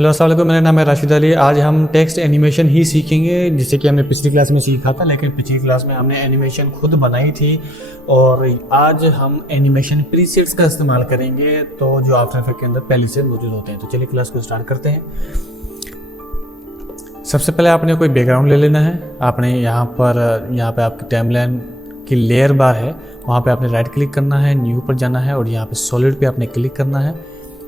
Hello अस्सलाम वालेकुम, मेरा नाम है राशिद अली। आज हम टेक्स्ट एनिमेशन ही सीखेंगे, जिसे कि हमने पिछली क्लास में सीखा था, लेकिन पिछली क्लास में हमने एनिमेशन खुद बनाई थी और आज हम एनिमेशन प्रीसेट्स का इस्तेमाल करेंगे, तो जो आफ्टर इफेक्ट के अंदर पहले से मौजूद होते हैं। तो चलिए क्लास को स्टार्ट करते हैं। सबसे पहले आपने कोई बैकग्राउंड ले लेना है। आपने यहाँ पे आपकी टाइमलाइन की लेयर बार है, वहाँ पे आपने राइट क्लिक करना है, न्यू पर जाना है और यहाँ पे सॉलिड पे आपने क्लिक करना है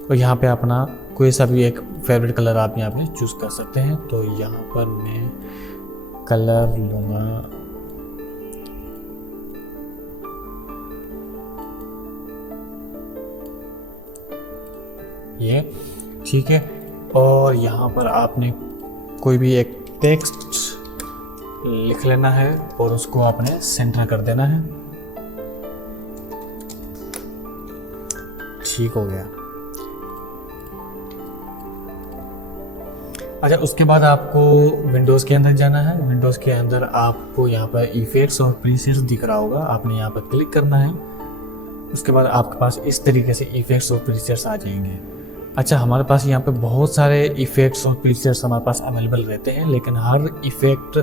और यहाँ पे अपना कोई सा भी एक फेवरेट कलर आप यहाँ पे चूज़ कर सकते हैं। तो यहाँ पर मैं कलर लूँगा ये, ठीक है। और यहाँ पर आपने कोई भी एक टेक्स्ट लिख लेना है और उसको आपने सेंटर कर देना है। ठीक हो गया। अच्छा, उसके बाद आपको विंडोज़ के अंदर जाना है। विंडोज़ के अंदर आपको यहाँ पर इफेक्ट्स और प्रीसेट्स दिख रहा होगा, आपने यहाँ पर क्लिक करना है। उसके बाद आपके पास इस तरीके से इफेक्ट्स और प्रीसेट्स आ जाएंगे। अच्छा, हमारे पास यहाँ पे बहुत सारे इफ़ेक्ट्स और प्रीसेट्स हमारे पास अवेलेबल रहते हैं, लेकिन हर इफ़ेक्ट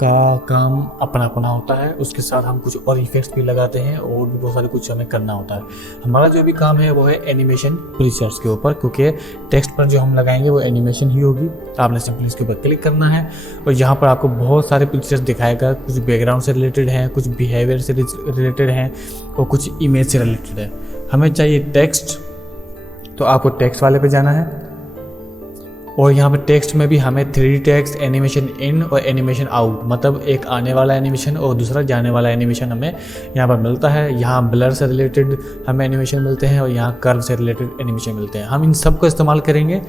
का काम अपना अपना होता है। उसके साथ हम कुछ और इफ़ेक्ट्स भी लगाते हैं और भी बहुत सारे कुछ हमें करना होता है। हमारा जो भी काम है वो है एनिमेशन प्रीसेट्स के ऊपर, क्योंकि टेक्स्ट पर जो हम लगाएंगे वो एनिमेशन ही होगी। आपने सिंपली इसके ऊपर क्लिक करना है और यहाँ पर आपको बहुत सारे प्रीसेट्स दिखाएगा। कुछ बैकग्राउंड से रिलेटेड हैं, कुछ बिहेवियर से रिलेटेड हैं और कुछ इमेज से रिलेटेड है। हमें चाहिए टेक्स्ट, तो आपको टेक्स्ट वाले पे जाना है और यहाँ पे टेक्स्ट में भी हमें 3D टेक्स्ट, एनिमेशन इन और एनिमेशन आउट, मतलब एक आने वाला एनिमेशन और दूसरा जाने वाला एनिमेशन हमें यहाँ पर मिलता है। यहाँ ब्लर से रिलेटेड हमें एनिमेशन मिलते हैं और यहाँ कर्व से रिलेटेड एनिमेशन मिलते हैं। हम इन सब को इस्तेमाल करेंगे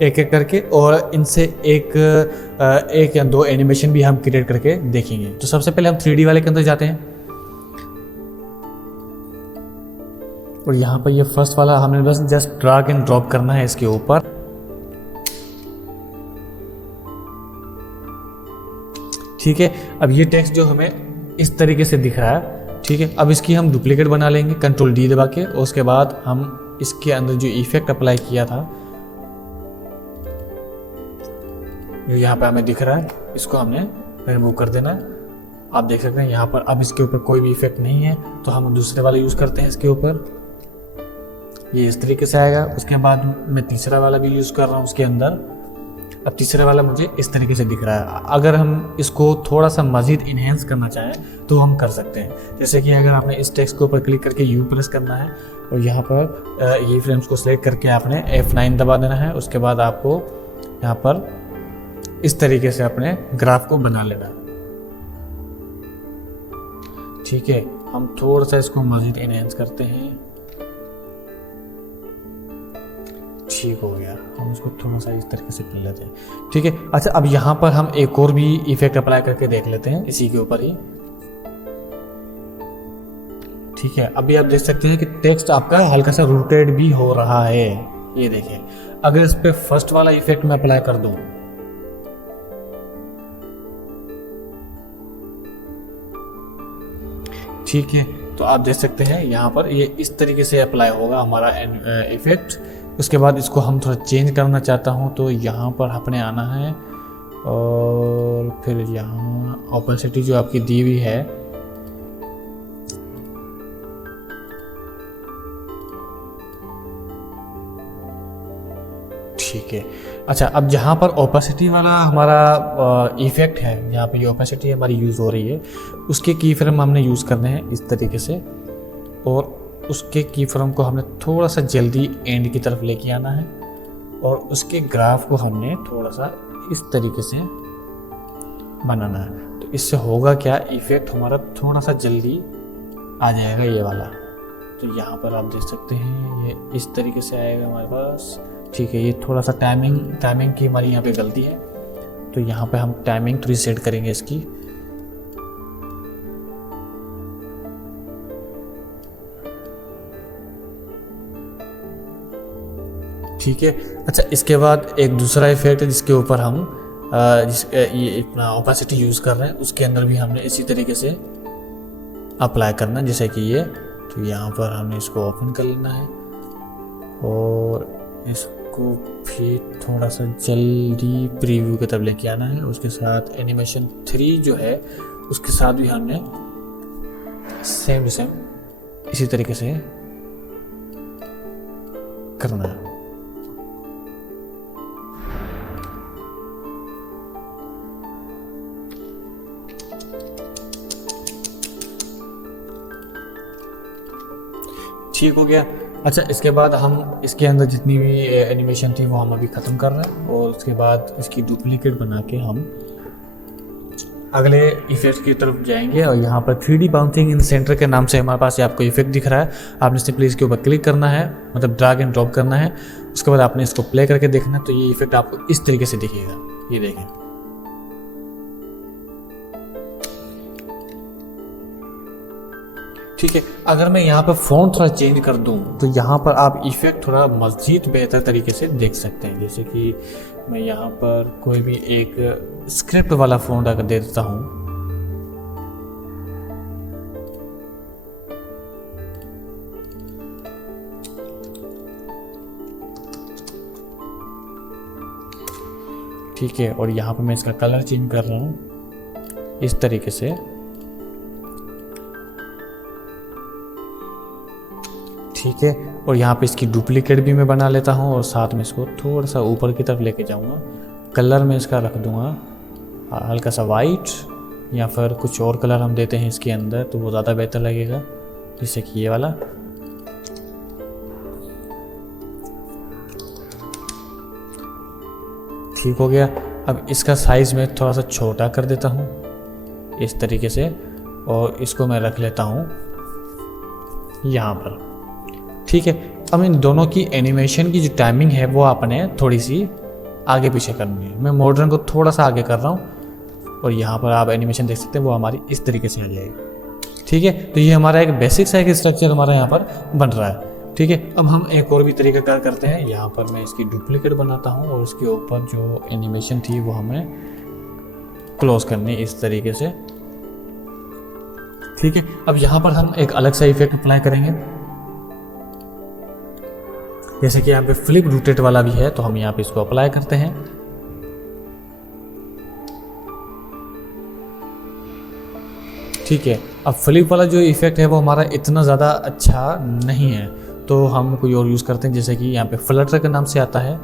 एक एक करके और इनसे एक या दो एनिमेशन भी हम क्रिएट करके देखेंगे। तो सबसे पहले हम 3D वाले के अंदर जाते हैं और यहाँ पर ये फर्स्ट वाला हमने बस जस्ट ड्रैग एंड ड्रॉप करना है इसके ऊपर। ठीक है, अब ये टेक्स्ट जो हमें इस तरीके से दिख रहा है, ठीक है। अब इसकी हम डुप्लीकेट बना लेंगे कंट्रोल डी दबा के और उसके बाद हम इसके अंदर जो इफेक्ट अप्लाई किया था जो यहाँ पे हमें दिख रहा है, इसको हमने रिमूव कर देना है। आप देख सकते हैं यहाँ पर अब इसके ऊपर कोई भी इफेक्ट नहीं है, तो हम दूसरे वाला यूज़ करते हैं इसके ऊपर। ये इस तरीके से आएगा। उसके बाद मैं तीसरा वाला भी यूज़ कर रहा हूँ उसके अंदर। अब तीसरा वाला मुझे इस तरीके से दिख रहा है। अगर हम इसको थोड़ा सा मज़ीद इन्हेंस करना चाहें तो हम कर सकते हैं। जैसे कि अगर आपने इस टेक्स्ट के ऊपर क्लिक करके यू प्रेस करना है और यहाँ पर ये फ्रेम्स को सिलेक्ट करके आपने F9 दबा देना है। उसके बाद आपको यहाँ पर इस तरीके से अपने ग्राफ को बना लेना है। ठीक है, हम थोड़ा सा इसको मज़ीद इन्हेंस करते हैं। ठीक हो गया, हम इसको थोड़ा सा इस तरीके से कर लेते हैं। ठीक है। अच्छा, अब यहाँ पर हम एक और भी इफेक्ट अप्लाई करके देख लेते हैं इसी के ऊपर ही। ठीक है, अभी आप देख सकते हैं कि टेक्स्ट आपका हल्का सा रोटेट भी हो रहा है। ये देखें, अगर इस पे फर्स्ट वाला इफेक्ट मैं अप्लाई कर दूं, ठीक है, तो आप देख सकते हैं यहाँ पर ये इस तरीके से अप्लाई होगा हमारा इफेक्ट। उसके बाद इसको हम थोड़ा चेंज करना चाहता हूँ, तो यहाँ पर अपने आना है और फिर यहाँ ऑपेसिटी जो आपकी दी हुई है, ठीक है। अच्छा, अब जहाँ पर ओपेसिटी वाला हमारा इफेक्ट है, यहाँ पे ये ओपेसिटी हमारी यूज़ हो रही है, उसके की फ्रेम हमने यूज़ करने हैं इस तरीके से और उसके की फ्रेम को हमने थोड़ा सा जल्दी एंड की तरफ लेके आना है और उसके ग्राफ को हमने थोड़ा सा इस तरीके से बनाना है। तो इससे होगा क्या, इफेक्ट हमारा थोड़ा सा जल्दी आ जाएगा ये वाला। तो यहाँ पर आप देख सकते हैं ये इस तरीके से आएगा हमारे पास। ठीक है, ये थोड़ा सा टाइमिंग की हमारी यहाँ पे गलती है, तो यहाँ पे हम टाइमिंग थोड़ी सेट करेंगे इसकी। ठीक है। अच्छा, इसके बाद एक दूसरा इफेक्ट है जिसके ऊपर हम ये इतना ओपेसिटी यूज़ कर रहे हैं, उसके अंदर भी हमने इसी तरीके से अप्लाई करना है, जैसे कि ये। तो यहाँ पर हमने इसको ओपन कर लेना है और इस को भी थोड़ा सा जल्दी प्रीव्यू की तरफ लेके आना है। उसके साथ एनिमेशन 3 जो है उसके साथ भी हमने सेम टू सेम इसी तरीके से करना है। ठीक हो गया। अच्छा, इसके बाद हम इसके अंदर जितनी भी एनिमेशन थी वो हम अभी ख़त्म कर रहे हैं और उसके बाद इसकी डुप्लीकेट बना के हम अगले इफेक्ट की तरफ जाएंगे। और यहाँ पर 3D बाउंसिंग इन सेंटर के नाम से हमारे पास ये आपको इफेक्ट दिख रहा है। आपने सिंपली इसके ऊपर क्लिक करना है, मतलब ड्रैग एंड ड्रॉप करना है। उसके बाद आपने इसको प्ले करके देखना है, तो ये इफेक्ट आपको इस तरीके से दिखेगा। ये देखें, ठीक है। अगर मैं यहाँ पर फ़ॉन्ट थोड़ा चेंज कर दूँ तो यहाँ पर आप इफेक्ट थोड़ा मज़ीद बेहतर तरीके से देख सकते हैं। जैसे कि मैं यहाँ पर कोई भी एक स्क्रिप्ट वाला फ़ॉन्ट अगर दे देता हूँ, ठीक है, और यहाँ पर मैं इसका कलर चेंज कर रहा हूँ इस तरीके से, ठीक है। और यहाँ पे इसकी डुप्लीकेट भी मैं बना लेता हूँ और साथ में इसको थोड़ा सा ऊपर की तरफ लेके जाऊँगा। कलर में इसका रख दूँगा हल्का सा वाइट, या फिर कुछ और कलर हम देते हैं इसके अंदर तो वो ज़्यादा बेहतर लगेगा, जैसे कि ये वाला। ठीक हो गया। अब इसका साइज़ मैं थोड़ा सा छोटा कर देता हूँ इस तरीके से, और इसको मैं रख लेता हूँ यहाँ पर, ठीक है। अब इन दोनों की एनिमेशन की जो टाइमिंग है वो आपने थोड़ी सी आगे पीछे करनी है। मैं मॉडर्न को थोड़ा सा आगे कर रहा हूँ और यहाँ पर आप एनिमेशन देख सकते हैं वो हमारी इस तरीके से आ जाएगी, ठीक है। तो ये हमारा एक बेसिक सा एक स्ट्रक्चर हमारा यहाँ पर बन रहा है, ठीक है। अब हम एक और भी तरीका कार करते हैं। यहाँ पर मैं इसकी डुप्लीकेट बनाता हूँ और इसके ऊपर जो एनिमेशन थी वो हमें क्लोज करनी इस तरीके से, ठीक है। अब यहाँ पर हम एक अलग सा इफेक्ट अप्लाई करेंगे, जैसे कि यहाँ पे फ्लिप रोटेट वाला भी है, तो हम यहाँ पे इसको अप्लाई करते हैं, ठीक है। अब फ्लिप वाला जो इफेक्ट है वो हमारा इतना ज़्यादा अच्छा नहीं है, तो हम कोई और यूज़ करते हैं। जैसे कि यहाँ पे फ्लटर के नाम से आता है,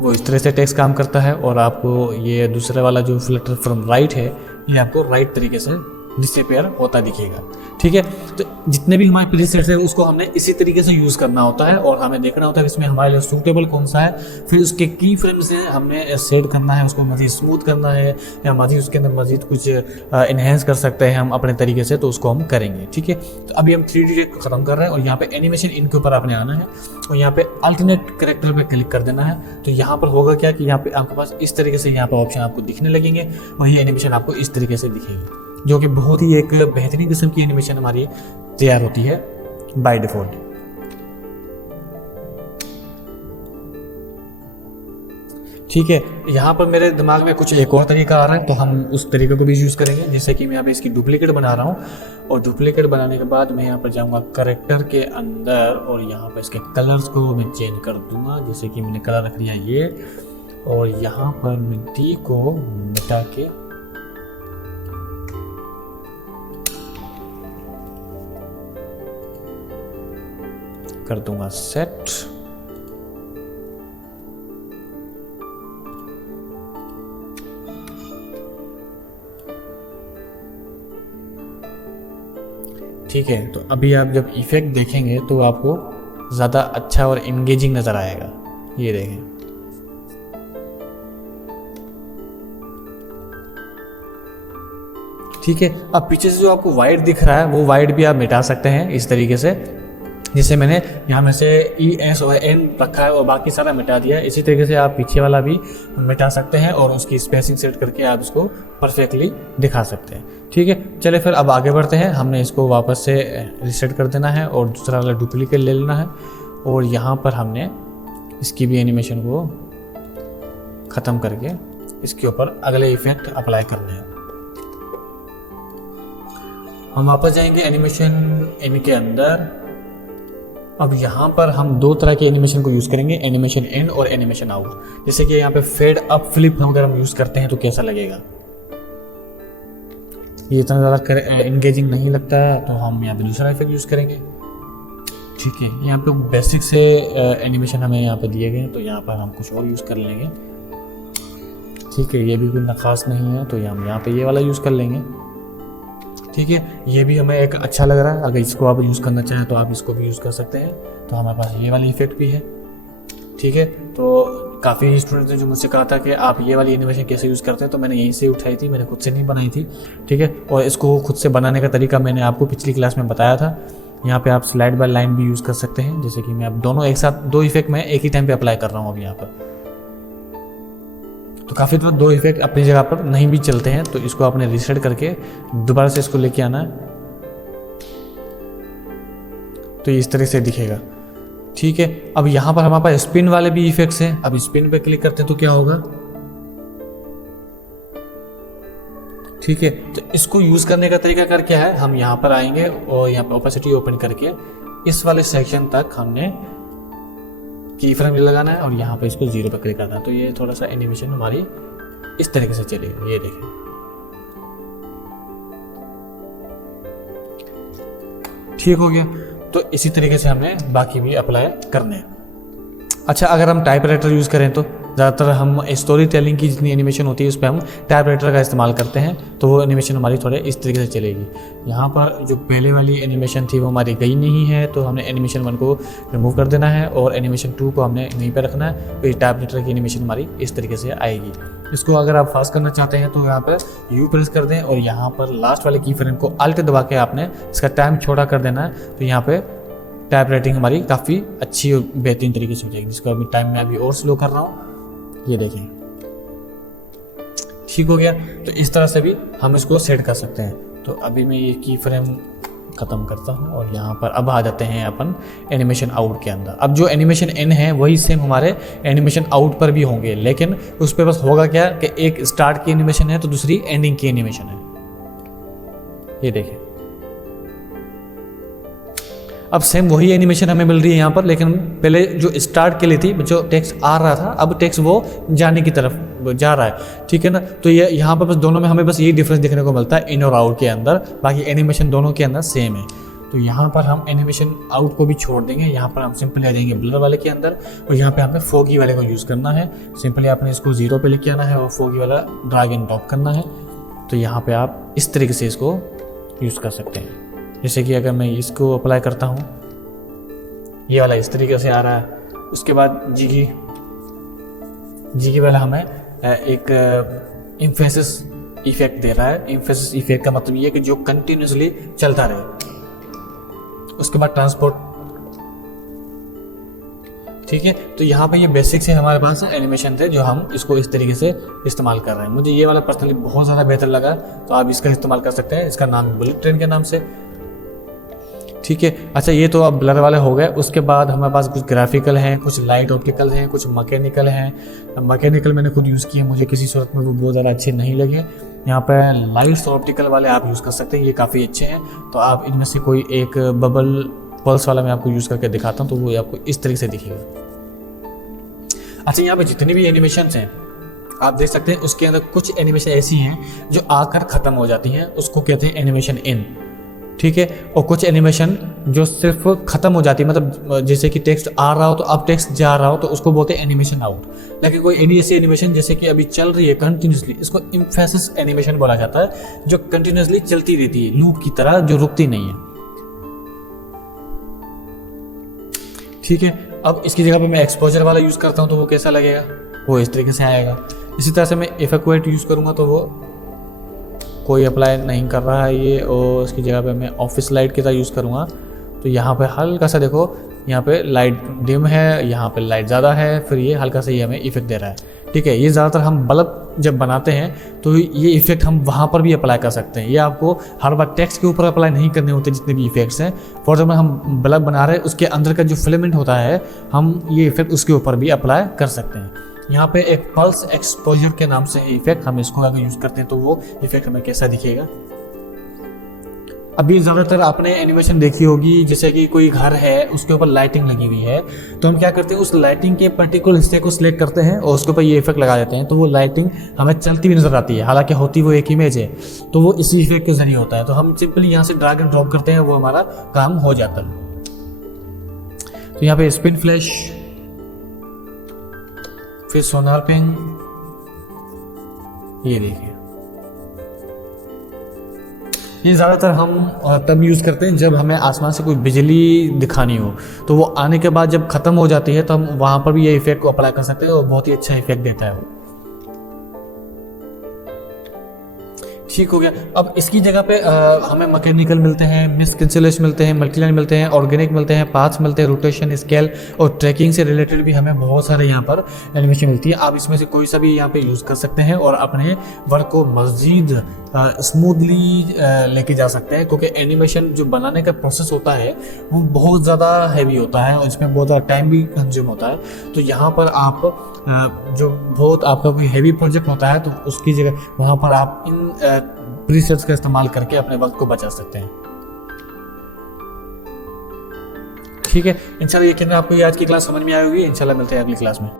वो इस तरह से टेक्स्ट काम करता है, और आपको ये दूसरे वाला जो फ्लटर फ्रॉम राइट है ये आपको राइट तरीके से डिसअपीयर होता दिखेगा, ठीक है। तो जितने भी हमारे प्रीसेट्स है उसको हमने इसी तरीके से यूज़ करना होता है और हमें देखना होता है कि इसमें हमारे लिए सूटेबल कौन सा है। फिर उसके की फ्रेम से हमने सेट करना है, उसको मज़ीद स्मूथ करना है या मज़ीद उसके अंदर मज़ीद कुछ इन्हेंस कर सकते हैं हम अपने तरीके से, तो उसको हम करेंगे, ठीक है। तो अभी हम 3D ख़त्म कर रहे हैं और यहाँ पे एनिमेशन इनके ऊपर आपने आना है और यहाँ पे अल्टरनेट कैरेक्टर पे क्लिक कर देना है। तो यहाँ पर होगा क्या कि यहाँ पे आपके पास इस तरीके से यहाँ पर ऑप्शन आपको दिखने लगेंगे और ये एनिमेशन आपको इस तरीके से दिखेगी, जो कि बहुत ही एक बेहतरीन किस्म की एनिमेशन हमारी तैयार होती है बाय डिफॉल्ट। ठीक है, यहाँ पर मेरे दिमाग में कुछ एक और तरीका आ रहा है, तो हम उस तरीके को भी यूज़ करेंगे। जैसे कि मैं यहाँ पे इसकी डुप्लीकेट बना रहा हूँ और डुप्लीकेट बनाने के बाद मैं यहाँ पर जाऊँगा करेक्टर के अंदर और यहाँ पर इसके कलर्स को मैं चेंज कर दूँगा। जैसे कि मैंने कलर रख लिया ये, और यहाँ पर मैं डी को मिटा के कर दूंगा सेट। ठीक है, तो अभी आप जब इफेक्ट देखेंगे तो आपको ज़्यादा अच्छा और एंगेजिंग नज़र आएगा। ये देखें, ठीक है। अब पीछे से जो आपको वाइट दिख रहा है वो वाइट भी आप मिटा सकते हैं इस तरीके से, जिसे मैंने यहाँ में से ES और N रखा है और बाकी सारा मिटा दिया है। इसी तरीके से आप पीछे वाला भी मिटा सकते हैं और उसकी स्पेसिंग सेट करके आप इसको परफेक्टली दिखा सकते हैं। ठीक है, चलिए फिर अब आगे बढ़ते हैं। हमने इसको वापस से रिसेट कर देना है और दूसरा वाला डुप्लीकेट ले लेना है और यहाँ पर हमने इसकी भी एनिमेशन को ख़त्म करके इसके ऊपर अगले इफेक्ट अप्लाई करने हैं। हम वापस जाएंगे एनिमेशन इनके अंदर अब यहाँ पर हम दो तरह के एनिमेशन को यूज़ करेंगे, एनिमेशन इन और एनिमेशन आउट। जैसे कि यहाँ पे फेड अप फ्लिप अगर हम यूज़ करते हैं तो कैसा लगेगा, ये इतना ज़्यादा इंगेजिंग नहीं लगता है, तो हम यहाँ पे दूसरा इफेक्ट यूज़ करेंगे। ठीक है, यहाँ पे बेसिक से एनिमेशन हमें यहाँ पे दिए गए हैं, तो यहाँ पर हम कुछ और यूज़ कर लेंगे। ठीक है, ये भी कोई खास नहीं है, तो हम यहाँ पे ये वाला यूज़ कर लेंगे। ठीक है, ये भी हमें एक अच्छा लग रहा है। अगर इसको आप यूज़ करना चाहें तो आप इसको भी यूज़ कर सकते हैं। तो हमारे पास ये वाली इफेक्ट भी है। ठीक है, तो काफ़ी स्टूडेंट्स ने जो मुझसे कहा था कि आप ये वाली एनिमेशन कैसे यूज़ करते हैं, तो मैंने यहीं से उठाई थी, मैंने खुद से नहीं बनाई थी। ठीक है, और इसको खुद से बनाने का तरीका मैंने आपको पिछली क्लास में बताया था। यहाँ पे आप स्लाइड बाय लाइन भी यूज़ कर सकते हैं, जैसे कि मैं अब दोनों एक साथ दो इफेक्ट मैं एक ही टाइम पे अप्लाई कर रहा हूँ अभी यहाँ पर। तो काफ़ी तो दो इफेक्ट अपनी जगह पर नहीं भी चलते हैं, तो इसको आपने रीसेट करके दोबारा से इसको लेके आना है, तो इस तरह से दिखेगा। ठीक है, अब यहाँ पर हमारे पास स्पिन वाले भी इफेक्ट्स हैं। अब स्पिन पे क्लिक करते हैं तो क्या होगा। ठीक है, तो इसको यूज़ करने का तरीका कर क्या है, हम यहाँ पर आएंगे और यहाँ पर ओपेसिटी ओपन करके इस वाले सेक्शन तक हमने की फ्रेम लगाना है और यहाँ पे इसको 0 पे क्लिक करना है, तो ये थोड़ा सा एनिमेशन हमारी इस तरीके से चलेगी। ये देखें, ठीक हो गया। तो इसी तरीके से हमें बाकी भी अप्लाई करने हैं। अच्छा, अगर हम टाइपराइटर यूज़ करें तो ज़्यादातर हम स्टोरी टेलिंग की जितनी एनिमेशन होती है उस पर हम टाइपराइटर का इस्तेमाल करते हैं, तो वो एनिमेशन हमारी थोड़े इस तरीके से चलेगी। यहाँ पर जो पहले वाली एनिमेशन थी वो हमारी गई नहीं है, तो हमने एनिमेशन 1 को रिमूव कर देना है और एनिमेशन 2 को हमने यहीं पर रखना है। तो ये टाइपराइटर की एनिमेशन हमारी इस तरीके से आएगी। इसको अगर आप फास्ट करना चाहते हैं तो यहाँ पर यू प्रेस कर दें और यहाँ पर लास्ट वाले की फ्रेम को अल्ट दबा के आपने इसका टाइम छोटा कर देना है, तो यहाँ पे टाइप राइटिंग हमारी काफ़ी अच्छी और बेहतरीन तरीके से हो जाएगी। जिसको अभी टाइम मैं अभी और स्लो कर रहा हूँ, ये देखें, ठीक हो गया। तो इस तरह से भी हम इसको सेट कर सकते हैं। तो अभी मैं ये की फ्रेम ख़त्म करता हूँ और यहाँ पर अब आ जाते हैं अपन एनिमेशन आउट के अंदर। अब जो एनिमेशन इन है वही सेम हमारे एनिमेशन आउट पर भी होंगे, लेकिन उस पर बस होगा क्या कि एक स्टार्ट की एनिमेशन है तो दूसरी एंडिंग की एनिमेशन है। ये देखें, अब सेम वही एनिमेशन हमें मिल रही है यहाँ पर, लेकिन पहले जो स्टार्ट के लिए थी, जो टेक्स्ट आ रहा था, अब टेक्स्ट वो जाने की तरफ जा रहा है। ठीक है ना, तो ये यहाँ पर बस दोनों में हमें बस यही डिफरेंस देखने को मिलता है इन और आउट के अंदर, बाकी एनिमेशन दोनों के अंदर सेम है। तो यहाँ पर हम एनिमेशन आउट को भी छोड़ देंगे, यहाँ पर हम सिंपली आ जाएंगे ब्लर वाले के अंदर और यहाँ पे हमें फोगी वाले को यूज़ करना है। सिंपली आपने इसको 0 पे लेके आना है और फोगी वाला ड्रैग एंड ड्रॉप करना है। तो यहाँ पे आप इस तरीके से इसको यूज़ कर सकते हैं। जैसे कि अगर मैं इसको अप्लाई करता हूँ, ये वाला इस तरीके से आ रहा है। उसके बाद जी वाला हमें एक एम्फेसिस इफेक्ट दे रहा है। एम्फेसिस इफेक्ट का मतलब ये है कि जो कंटिन्यूसली चलता रहे। उसके बाद ट्रांसपोर्ट, ठीक है। तो यहाँ पे ये बेसिक से हमारे पास एनिमेशन थे जो हम इसको इस तरीके से इस्तेमाल कर रहे हैं। मुझे ये वाला पर्सनली बहुत ज़्यादा बेहतर लगा, तो आप इसका इस्तेमाल कर सकते हैं। इसका नाम बुलेट ट्रेन के नाम से, ठीक है। अच्छा, ये तो अब ब्लर वाले हो गए। उसके बाद हमारे पास कुछ ग्राफिकल हैं, कुछ लाइट ऑप्टिकल हैं, कुछ मैकेनिकल हैं। मैकेनिकल मैंने खुद यूज़ किए, मुझे किसी सूरत में वो बहुत ज़्यादा अच्छे नहीं लगे। यहाँ पर लाइट्स ऑप्टिकल वाले आप यूज़ कर सकते हैं, ये काफ़ी अच्छे हैं। तो आप इनमें से कोई एक बबल पल्स वाला मैं आपको यूज़ करके दिखाता हूँ, तो वो आपको इस तरीके से दिखेगा। अच्छा, यहाँ पे जितनी भी एनिमेशंस हैं आप देख सकते हैं, उसके अंदर कुछ एनिमेशन ऐसी हैं जो आकर ख़त्म हो जाती हैं, उसको कहते हैं एनिमेशन इन, ठीक है। और कुछ एनिमेशन जो सिर्फ खत्म हो जाती है, मतलब जैसे कि टेक्स्ट आ रहा हो तो अब टेक्स्ट जा रहा हो, तो उसको बोलते हैं एनिमेशन आउट। लेकिन कोई ऐसी एनिमेशन जैसे कि अभी चल रही है कंटिन्यूसली, इसको एम्फेसिस एनिमेशन बोला जाता है, जो कंटिन्यूसली चलती रहती है लूप की तरह, जो रुकती नहीं है, ठीक है। अब इसकी जगह पे मैं एक्सपोजर वाला यूज़ करता हूँ, तो वो कैसा लगेगा, वो इस तरीके से आएगा। इसी तरह से मैं इफेक्ट यूज़ करूँगा तो वो कोई अप्लाई नहीं कर रहा है ये, और इसकी जगह पे मैं ऑफिस लाइट की तरह यूज़ करूँगा, तो यहाँ पे हल्का सा देखो, यहाँ पे लाइट डिम है, यहाँ पे लाइट ज़्यादा है, फिर ये हल्का सा ये हमें इफेक्ट दे रहा है, ठीक है। ये ज़्यादातर हम बल्ब जब बनाते हैं तो ये इफेक्ट हम वहाँ पर भी अप्लाई कर सकते हैं। ये आपको हर बार टेक्स्ट के ऊपर अप्लाई नहीं करने होते जितने भी इफेक्ट्स हैं। फॉर एग्जाम्पल हम बल्ब बना रहे हैं, उसके अंदर का जो फिलामेंट होता है, हम ये इफेक्ट उसके ऊपर भी अप्लाई कर सकते हैं। यहाँ पे एक पल्स एक्सपोजर के नाम से इफेक्ट, हम इसको अगर यूज़ करते हैं तो वो इफेक्ट हमें कैसा दिखेगा, अभी ज़्यादातर आपने एनिमेशन देखी होगी, जैसे कि कोई घर है उसके ऊपर लाइटिंग लगी हुई है, तो हम क्या करते हैं उस लाइटिंग के पर्टिकुलर हिस्से को सिलेक्ट करते हैं और उसके ऊपर ये इफेक्ट लगा देते हैं, तो वो लाइटिंग हमें चलती हुई नजर आती है, हालांकि होती वो एक इमेज है, तो वो इसी इफेक्ट के जरिए होता है। तो हम सिंपली यहाँ से ड्रैग एंड ड्रॉप करते हैं, वो हमारा काम हो जाता है। तो यहाँ पे स्पिन फ्लैश, फिर सोनार पिंग, ये देखिए, ये ज़्यादातर हम तब यूज़ करते हैं जब हमें आसमान से कोई बिजली दिखानी हो, तो वो आने के बाद जब ख़त्म हो जाती है तो हम वहाँ पर भी ये इफेक्ट को अप्लाई कर सकते हैं और बहुत ही अच्छा इफेक्ट देता है वो। ठीक हो गया। अब इसकी जगह पे हमें मैकेनिकल मिलते हैं, मिस कैंसिलेशन मिलते हैं, मल्टीलाइन मिलते हैं, ऑर्गेनिक मिलते हैं, पाथ्स मिलते हैं, रोटेशन, स्केल और ट्रैकिंग से रिलेटेड भी हमें बहुत सारे यहाँ पर एनिमेशन मिलती है। आप इसमें से कोई सा भी यहाँ पे यूज़ कर सकते हैं और अपने वर्क को मज़ीद स्मूथली लेके जा सकते हैं, क्योंकि एनिमेशन जो बनाने का प्रोसेस होता है वो बहुत ज़्यादा हैवी होता है और इसमें बहुत ज़्यादा टाइम भी कंज्यूम होता है। तो यहाँ पर आप जो बहुत आपका कोई हैवी प्रोजेक्ट होता है तो उसकी जगह वहाँ पर आप इन प्रीसेट्स का इस्तेमाल करके अपने वक्त को बचा सकते हैं। ठीक है, इंशाल्लाह यकीन आपको ये आज की क्लास समझ में आई होगी। इंशाल्लाह मिलते हैं अगली क्लास में।